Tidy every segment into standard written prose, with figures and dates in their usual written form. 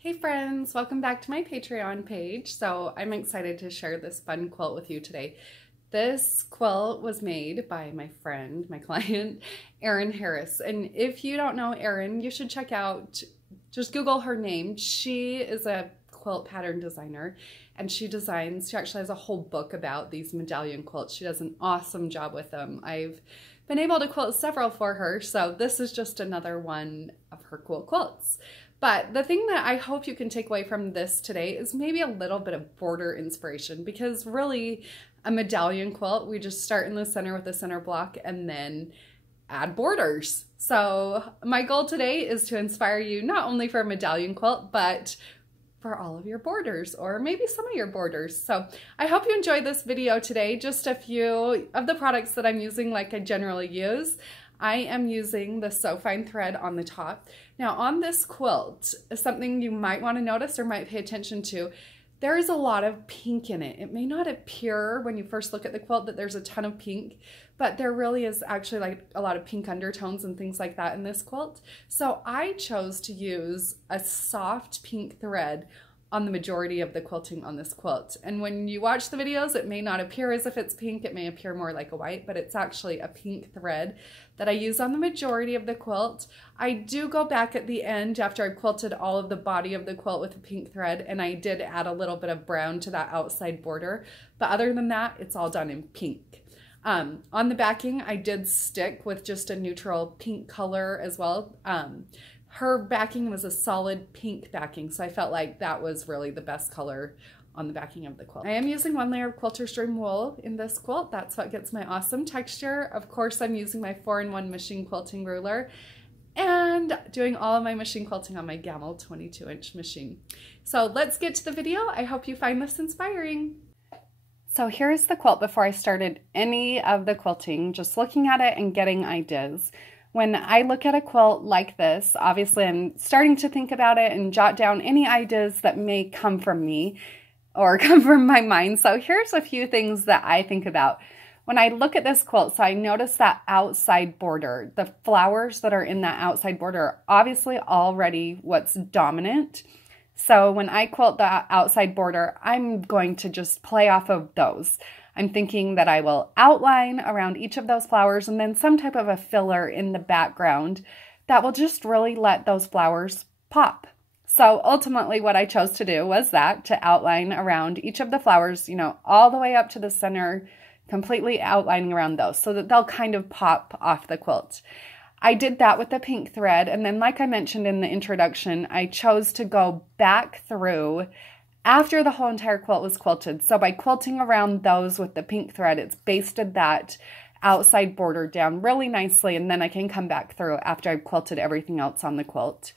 Hey friends, welcome back to my Patreon page. So I'm excited to share this fun quilt with you today. This quilt was made by my friend, my client, Erin Harris. And if you don't know Erin, you should check out, just Google her name. She is a quilt pattern designer and she actually has a whole book about these medallion quilts. She does an awesome job with them. I've been able to quilt several for her, so this is just another one of her cool quilts. But the thing that I hope you can take away from this today is maybe a little bit of border inspiration, because really a medallion quilt, we just start in the center with the center block and then add borders. So my goal today is to inspire you not only for a medallion quilt, but for all of your borders, or maybe some of your borders. So I hope you enjoyed this video today. Just a few of the products that I'm using like I generally use. I am using the So Fine thread on the top. Now on this quilt, something you might want to notice or might pay attention to, there is a lot of pink in it. It may not appear when you first look at the quilt that there's a ton of pink, but there really is actually like a lot of pink undertones and things like that in this quilt. So I chose to use a soft pink thread on the majority of the quilting on this quilt. And when you watch the videos, it may not appear as if it's pink, it may appear more like a white, but it's actually a pink thread that I use on the majority of the quilt. I do go back at the end after I've quilted all of the body of the quilt with a pink thread, and I did add a little bit of brown to that outside border, but other than that, it's all done in pink. On the backing, I did stick with just a neutral pink color as well. Her backing was a solid pink backing, so I felt like that was really the best color on the backing of the quilt. I am using one layer of quilter stream wool in this quilt. That's what gets my awesome texture. Of course, I'm using my 4-in-1 machine quilting ruler and doing all of my machine quilting on my Gamma 22-inch machine. So let's get to the video. I hope you find this inspiring. So here's the quilt before I started any of the quilting, just looking at it and getting ideas. When I look at a quilt like this, obviously I'm starting to think about it and jot down any ideas that may come from me or come from my mind. So here's a few things that I think about. When I look at this quilt, so I notice that outside border, the flowers that are in that outside border are obviously already what's dominant. So when I quilt the outside border, I'm going to just play off of those. I'm thinking that I will outline around each of those flowers and then some type of a filler in the background that will just really let those flowers pop. So ultimately what I chose to do was to outline around each of the flowers, all the way up to the center, completely outlining around those so that they'll kind of pop off the quilt. I did that with the pink thread, and then like I mentioned in the introduction, I chose to go back through after the whole entire quilt was quilted. So by quilting around those with the pink thread, it's basted that outside border down really nicely, and then I can come back through after I've quilted everything else on the quilt.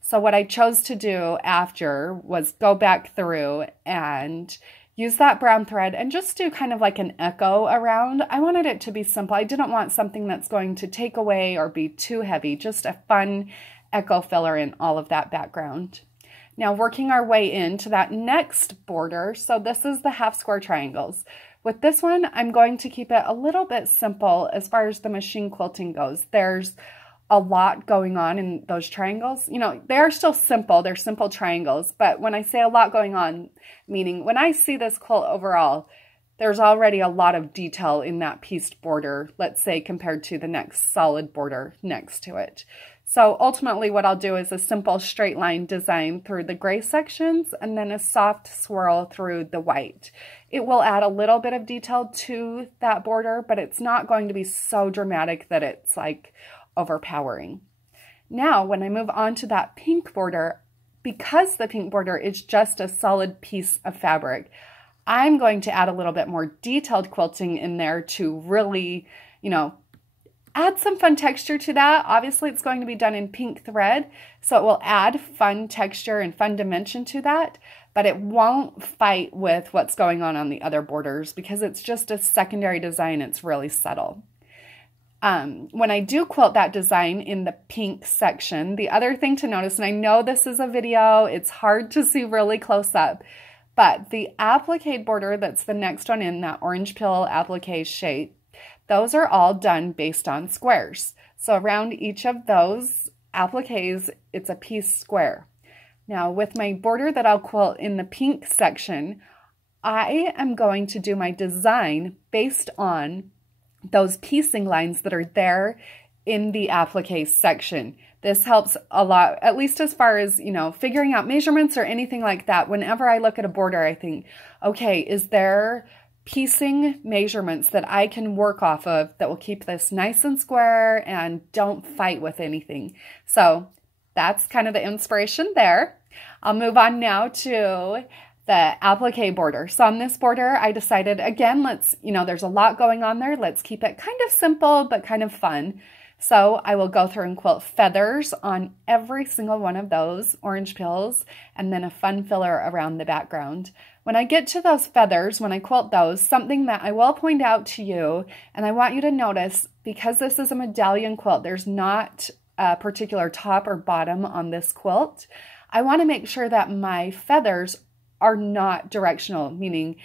So what I chose to do after was go back through and use that brown thread and just do kind of like an echo around. I wanted it to be simple. I didn't want something that's going to take away or be too heavy, just a fun echo filler in all of that background. Now working our way into that next border, so this is the half square triangles. With this one, I'm going to keep it a little bit simple as far as the machine quilting goes. There's a lot going on in those triangles. They are still simple, they're simple triangles, but when I say a lot going on, meaning when I see this quilt overall, there's already a lot of detail in that pieced border, let's say compared to the next solid border next to it. So ultimately what I'll do is a simple straight line design through the gray sections and then a soft swirl through the white. It will add a little bit of detail to that border, but it's not going to be so dramatic that it's like overpowering. Now when I move on to that pink border, because the pink border is just a solid piece of fabric, I'm going to add a little bit more detailed quilting in there to really, add some fun texture to that. Obviously, it's going to be done in pink thread, so it will add fun texture and fun dimension to that, but it won't fight with what's going on the other borders because it's just a secondary design. It's really subtle. When I do quilt that design in the pink section, the other thing to notice, and I know this is a video, it's hard to see really close up, but the applique border that's the next one in, that orange peel applique shape, those are all done based on squares. So around each of those appliques, it's a piece square. Now with my border that I'll quilt in the pink section, I am going to do my design based on those piecing lines that are there in the applique section. This helps a lot, at least as far as, you know, figuring out measurements or anything like that. Whenever I look at a border, I think, okay, is there piecing measurements that I can work off of that will keep this nice and square and don't fight with anything? So that's kind of the inspiration there. I'll move on now to the applique border. So on this border, I decided, again, there's a lot going on there. Let's keep it kind of simple, but kind of fun. So I will go through and quilt feathers on every single one of those orange pills, and then a fun filler around the background. When I get to those feathers, when I quilt those, something that I will point out to you, and I want you to notice, because this is a medallion quilt, there's not a particular top or bottom on this quilt. I want to make sure that my feathers are not directional, meaning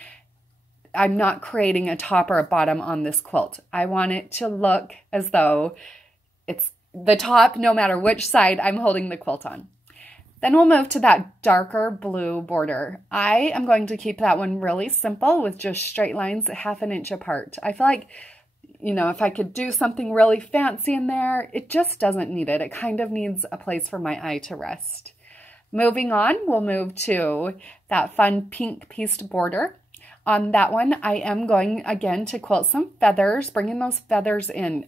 I'm not creating a top or a bottom on this quilt. I want it to look as though it's the top no matter which side I'm holding the quilt on. Then we'll move to that darker blue border. I am going to keep that one really simple with just straight lines 1/2 inch apart. I feel like, you know, if I could do something really fancy in there, it just doesn't need it. It kind of needs a place for my eye to rest. Moving on, we'll move to that fun pink pieced border. On that one, I am going again to quilt some feathers, bringing those feathers in.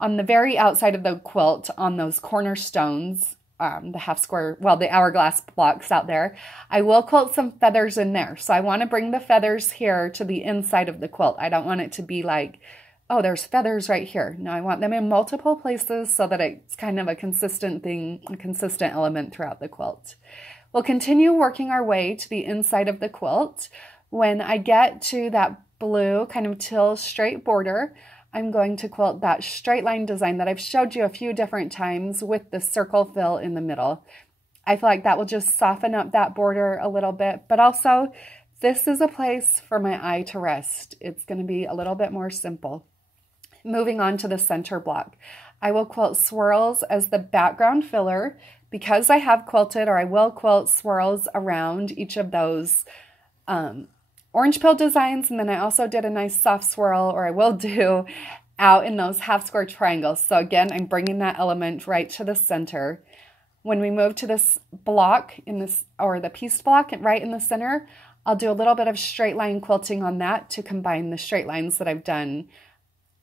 On the very outside of the quilt, on those cornerstones, the hourglass blocks out there, I will quilt some feathers in there. So I want to bring the feathers here to the inside of the quilt. I don't want it to be like, oh, there's feathers right here. No, I want them in multiple places so that it's kind of a consistent thing, a consistent element throughout the quilt. We'll continue working our way to the inside of the quilt. When I get to that blue kind of teal straight border, I'm going to quilt that straight line design that I've showed you a few different times with the circle fill in the middle. I feel like that will just soften up that border a little bit, but also this is a place for my eye to rest. It's going to be a little bit more simple. Moving on to the center block, I will quilt swirls as the background filler because I have quilted, or I will quilt swirls around each of those orange pill designs, and then I also did a nice soft swirl, or I will do, out in those half square triangles. So again, I'm bringing that element right to the center. When we move to this block or the pieced block right in the center, I'll do a little bit of straight line quilting on that to combine the straight lines that I've done,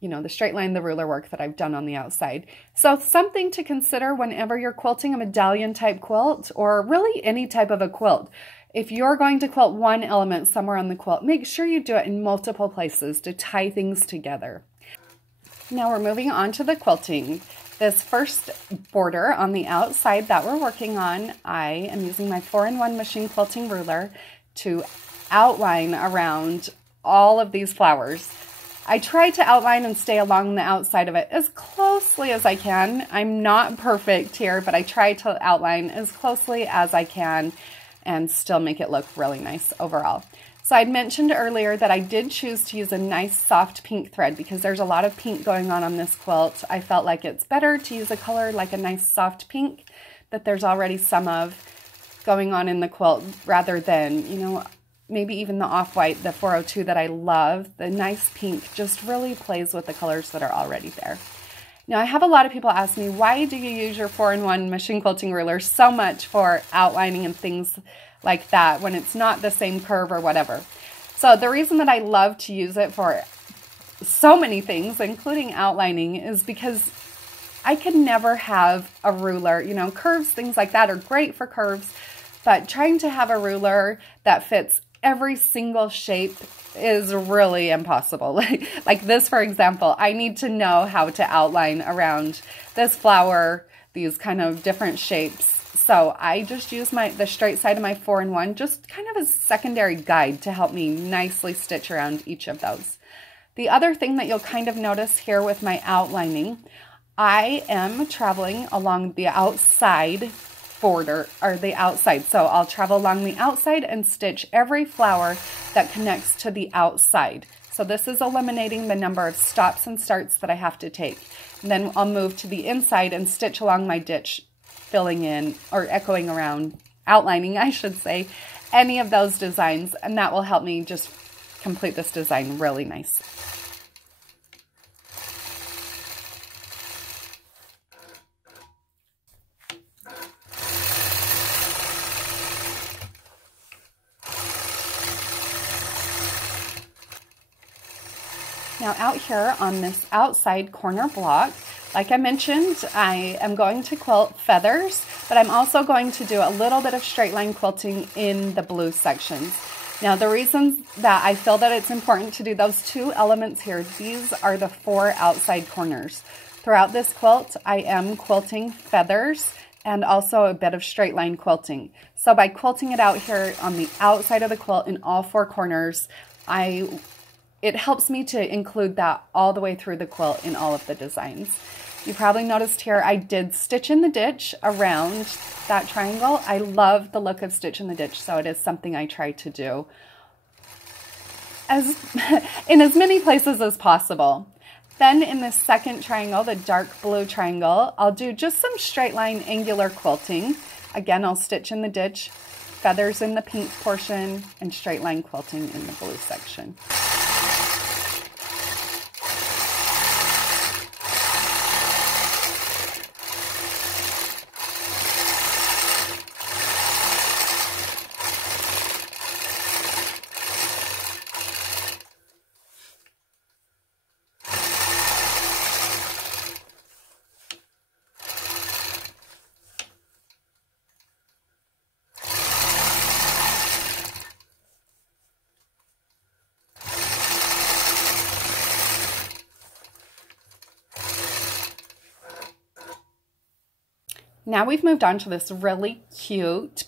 the straight line, the ruler work that I've done on the outside. So something to consider whenever you're quilting a medallion type quilt, or really any type of a quilt. If you're going to quilt one element somewhere on the quilt, make sure you do it in multiple places to tie things together. Now we're moving on to the quilting. This first border on the outside that we're working on, I am using my 4-in-1 machine quilting ruler to outline around all of these flowers. I try to outline and stay along the outside of it as closely as I can. I'm not perfect here, but I try to outline as closely as I can and still make it look really nice overall. So I'd mentioned earlier that I did choose to use a nice soft pink thread because there's a lot of pink going on this quilt. I felt like it's better to use a color like a nice soft pink that there's already some of going on in the quilt rather than, maybe even the off-white, the 402 that I love. The nice pink just really plays with the colors that are already there. Now, I have a lot of people ask me, why do you use your 4-in-1 machine quilting ruler so much for outlining and things like that when it's not the same curve or whatever? So the reason that I love to use it for so many things, including outlining, is because I could never have a ruler. Curves, things like that are great for curves, but trying to have a ruler that fits every single shape is really impossible. Like this, for example, I need to know how to outline around this flower, these kind of different shapes. So I just use the straight side of my 4-in-1 just kind of as a secondary guide to help me nicely stitch around each of those. The other thing that you'll kind of notice here with my outlining, I am traveling along the outside border, or the outside. So I'll travel along the outside and stitch every flower that connects to the outside. So this is eliminating the number of stops and starts that I have to take. And then I'll move to the inside and stitch along my ditch, filling in or echoing around outlining, I should say, any of those designs, and that will help me just complete this design really nice. Now out here on this outside corner block, like I mentioned, I am going to quilt feathers, but I'm also going to do a little bit of straight line quilting in the blue sections. Now the reasons that I feel that it's important to do those two elements here, these are the 4 outside corners. Throughout this quilt, I am quilting feathers and also a bit of straight line quilting. So by quilting it out here on the outside of the quilt in all 4 corners, it helps me to include that all the way through the quilt in all of the designs. You probably noticed here I did stitch in the ditch around that triangle. I love the look of stitch in the ditch, so it is something I try to do in as many places as possible. Then in the second triangle, the dark blue triangle, I'll do just some straight line angular quilting. Again, I'll stitch in the ditch, feathers in the pink portion, and straight line quilting in the blue section. Now we've moved on to this really cute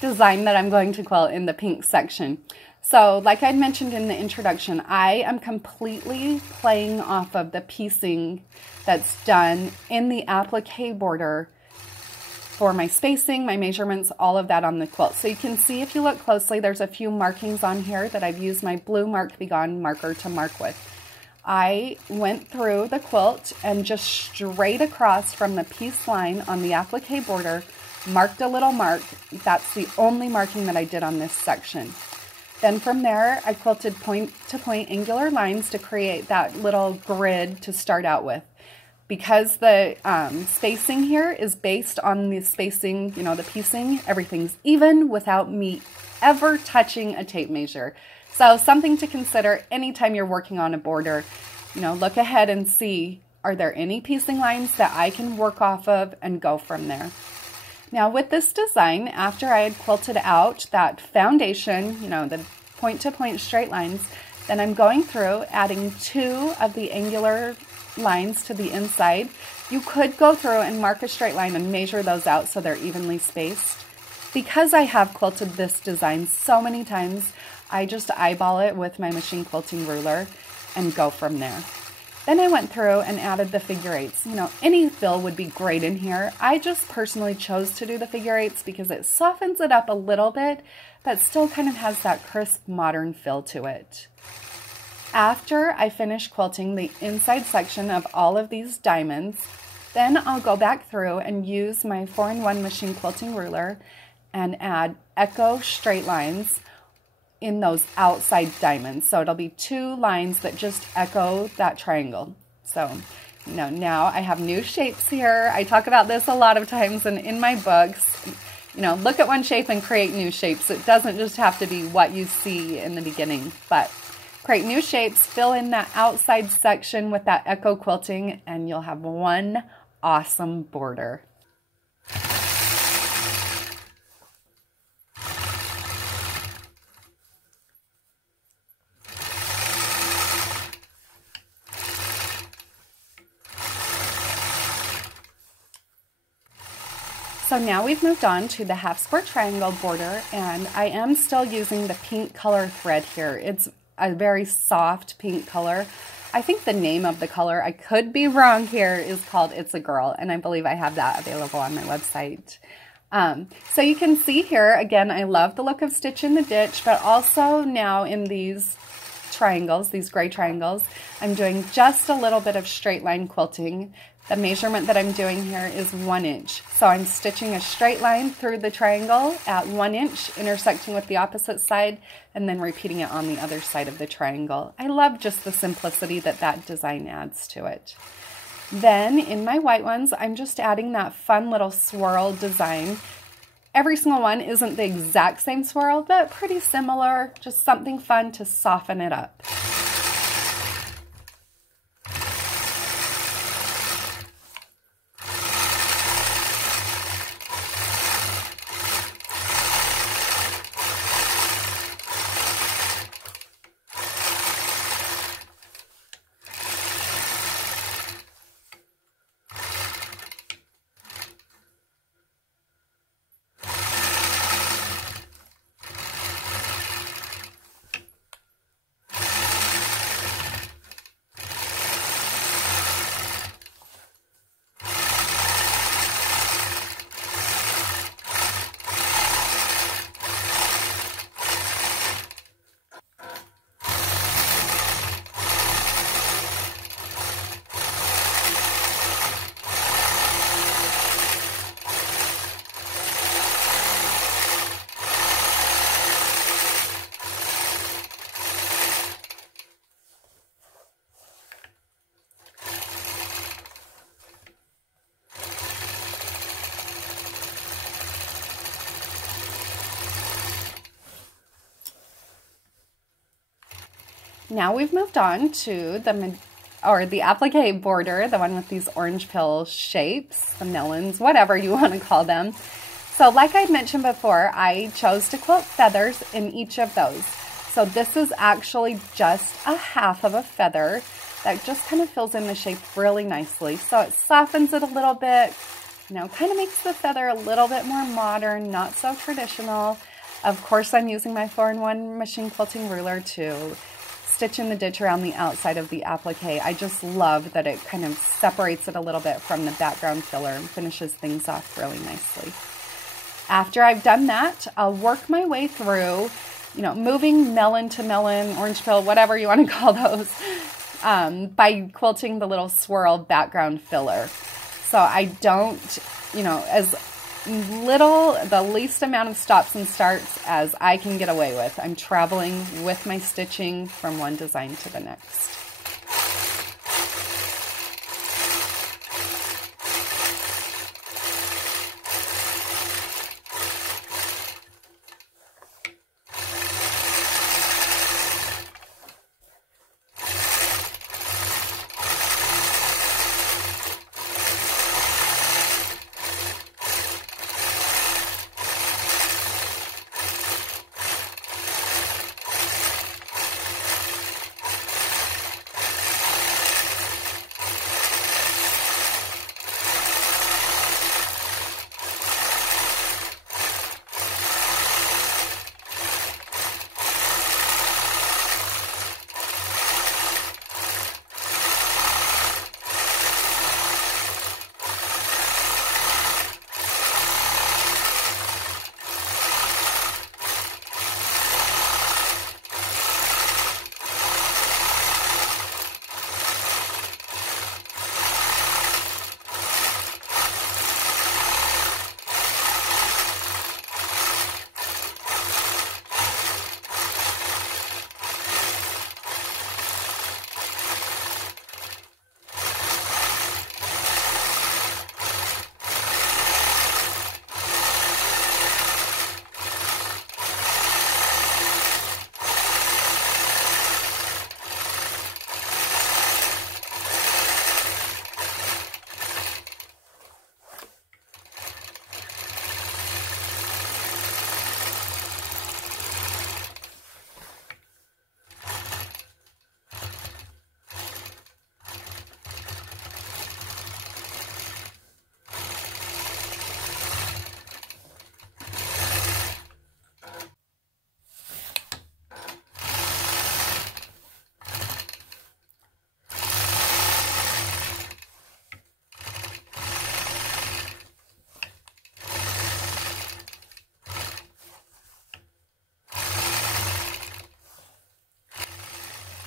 design that I'm going to quilt in the pink section. So like I mentioned in the introduction, I am completely playing off of the piecing that's done in the applique border for my spacing, my measurements, all of that on the quilt. So you can see if you look closely, there's a few markings on here that I've used my blue Mark Be Gone marker to mark with. I went through the quilt and just straight across from the piece line on the applique border, marked a little mark. That's the only marking that I did on this section. Then from there, I quilted point to point angular lines to create that little grid to start out with. Because the spacing here is based on the spacing, you know, the piecing, everything's even without me ever touching a tape measure. So something to consider anytime you're working on a border, you know, look ahead and see, are there any piecing lines that I can work off of and go from there. Now with this design, after I had quilted out that foundation, you know, the point to point straight lines, then I'm going through adding 2 of the angular lines to the inside. You could go through and mark a straight line and measure those out so they're evenly spaced. Because I have quilted this design so many times, I just eyeball it with my machine quilting ruler and go from there. Then I went through and added the figure eights. You know, any fill would be great in here. I just personally chose to do the figure eights because it softens it up a little bit, but still kind of has that crisp modern feel to it. After I finish quilting the inside section of all of these diamonds, then I'll go back through and use my 4-in-1 machine quilting ruler and add echo straight lines in those outside diamonds. So it'll be 2 lines that just echo that triangle. So, you know, now I have new shapes here. I talk about this a lot of times and in my books. You know, look at one shape and create new shapes. It doesn't just have to be what you see in the beginning, but create new shapes, fill in that outside section with that echo quilting, and you'll have one awesome border. So now we've moved on to the half square triangle border, and I am still using the pink color thread here. It's a very soft pink color. I think the name of the color, I could be wrong here, is called It's a Girl, and I believe I have that available on my website. So you can see here, again, I love the look of Stitch in the Ditch, but also now in these triangles, these gray triangles. I'm doing just a little bit of straight line quilting. The measurement that I'm doing here is 1 inch. So I'm stitching a straight line through the triangle at 1 inch, intersecting with the opposite side, and then repeating it on the other side of the triangle. I love just the simplicity that that design adds to it. Then in my white ones, I'm just adding that fun little swirl design. Every single one isn't the exact same swirl, but pretty similar, just something fun to soften it up. Now we've moved on to the applique border, the one with these orange pill shapes, the melons, whatever you want to call them. So like I mentioned before, I chose to quilt feathers in each of those. So this is actually just a half of a feather that just kind of fills in the shape really nicely. So it softens it a little bit, you know, kind of makes the feather a little bit more modern, not so traditional. Of course, I'm using my 4-in-1 machine quilting ruler to stitch in the ditch around the outside of the applique. I just love that it kind of separates it a little bit from the background filler and finishes things off really nicely. After I've done that, I'll work my way through, you know, moving melon to melon, orange pill, whatever you want to call those, by quilting the little swirl background filler. So I don't, you know, as the least amount of stops and starts as I can get away with. I'm traveling with my stitching from one design to the next.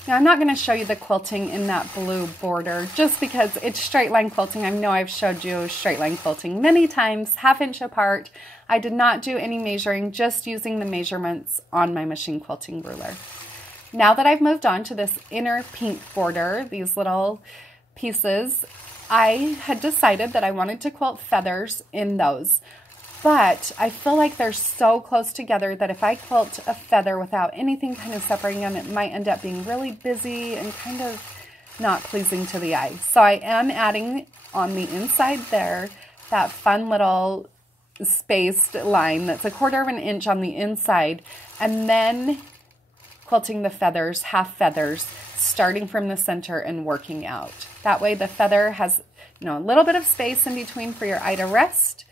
Now I'm not going to show you the quilting in that blue border just because it's straight line quilting. I know I've showed you straight line quilting many times, 1/2 inch apart. I did not do any measuring, just using the measurements on my machine quilting ruler. Now that I've moved on to this inner pink border, these little pieces, I had decided that I wanted to quilt feathers in those. But I feel like they're so close together that if I quilt a feather without anything kind of separating them, it might end up being really busy and kind of not pleasing to the eye. So I am adding on the inside there that fun little spaced line that's 1/4 inch on the inside, and then quilting the feathers, half feathers, starting from the center and working out. That way the feather has, a little bit of space in between for your eye to rest,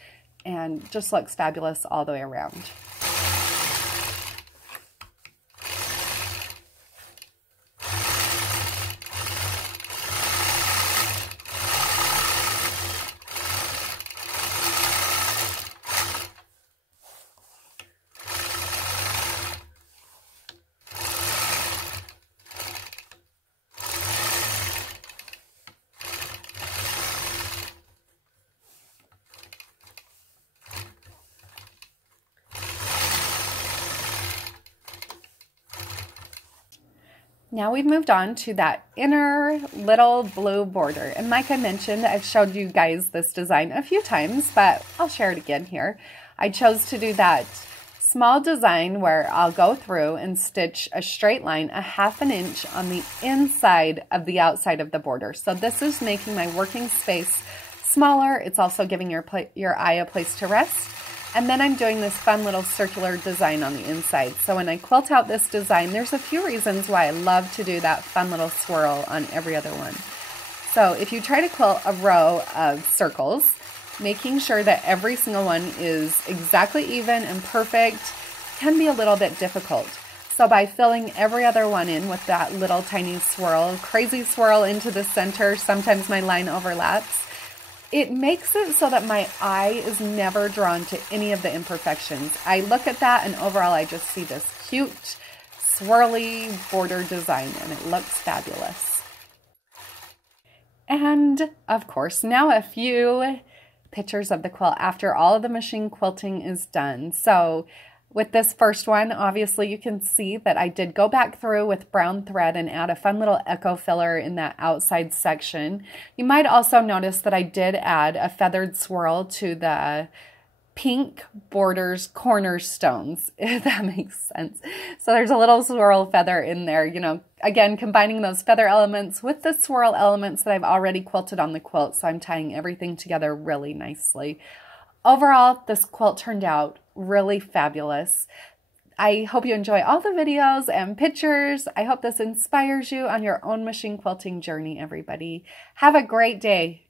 and just looks fabulous all the way around. Now we've moved on to that inner little blue border. And like I mentioned, I've showed you guys this design a few times, but I'll share it again here. I chose to do that small design where I'll go through and stitch a straight line 1/2 inch on the inside of the outside of the border. So this is making my working space smaller. It's also giving your eye a place to rest. And then I'm doing this fun little circular design on the inside. So when I quilt out this design, there's a few reasons why I love to do that fun little swirl on every other one. So if you try to quilt a row of circles, making sure that every single one is exactly even and perfect can be a little bit difficult. So by filling every other one in with that little tiny swirl, crazy swirl into the center, sometimes my line overlaps, it makes it so that my eye is never drawn to any of the imperfections. I look at that and overall I just see this cute, swirly border design and it looks fabulous. And of course, now a few pictures of the quilt after all of the machine quilting is done. So with this first one, obviously you can see that I did go back through with brown thread and add a fun little echo filler in that outside section. You might also notice that I did add a feathered swirl to the pink borders cornerstones, if that makes sense. So there's a little swirl feather in there, again, combining those feather elements with the swirl elements that I've already quilted on the quilt. So I'm tying everything together really nicely. Overall, this quilt turned out really fabulous. I hope you enjoy all the videos and pictures. I hope this inspires you on your own machine quilting journey, everybody. Have a great day.